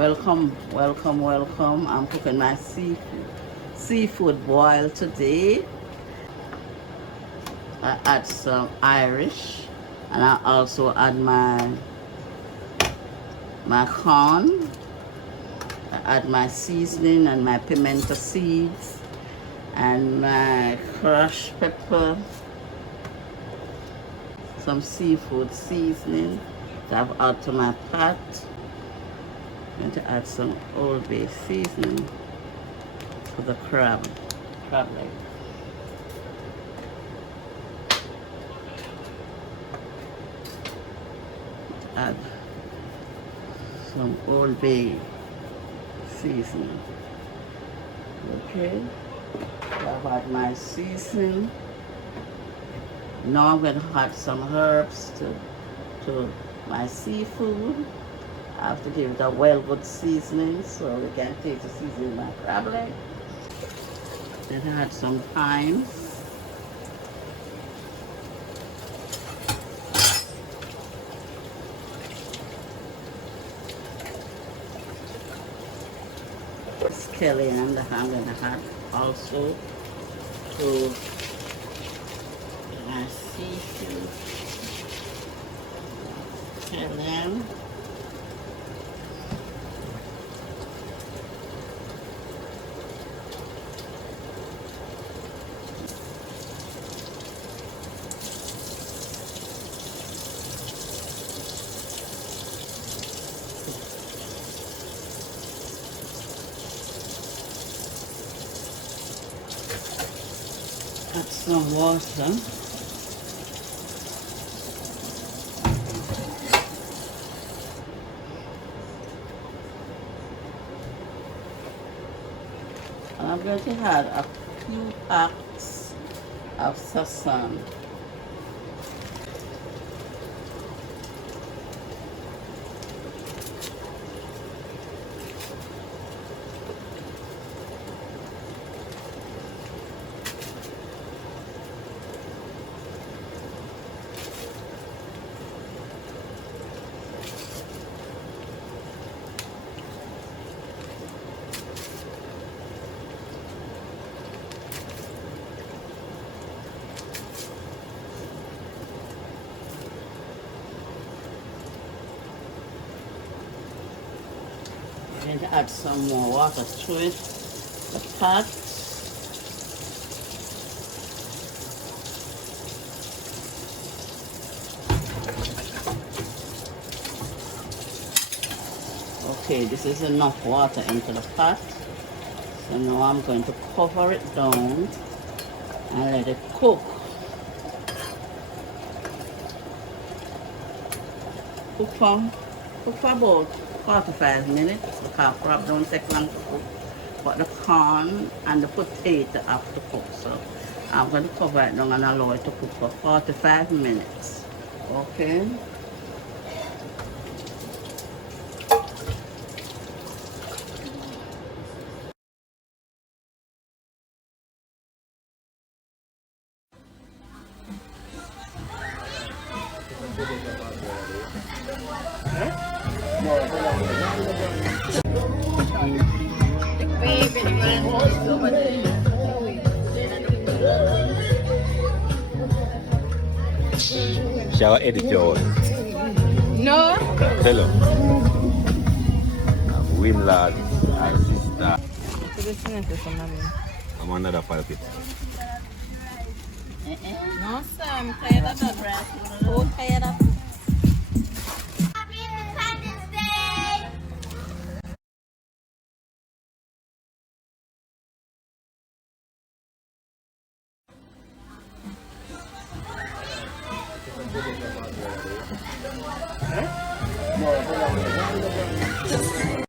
Welcome, welcome, welcome. I'm cooking my seafood boil today. I add some Irish, and I also add my corn. I add my seasoning and my pimento seeds and my crushed pepper, some seafood seasoning that I've added to my pot. I'm going to add some Old Bay seasoning for the crab leg. Add some Old Bay seasoning. Okay, I've had my seasoning. Now I'm going to add some herbs to my seafood. I have to give it a well good seasoning so we can taste the seasoning in my crab leg. Then I add some thyme. Scallion that I'm going to add also to my seafood. Scallion. Add some water. And I'm going to add a few packs of sazon. And add some more water to it, the pot. Okay, this is enough water into the pot. So now I'm going to cover it down and let it cook. Cook for about 45 minutes because crab don't take long to cook, but the corn and the potato have to cook. So I'm going to cover it down and allow it to cook for 45 minutes. Okay. Shall I edit your No. Hello. Win lad and sister. I'm another palpit. No, sir, I'm tired of that. So tired of Huh?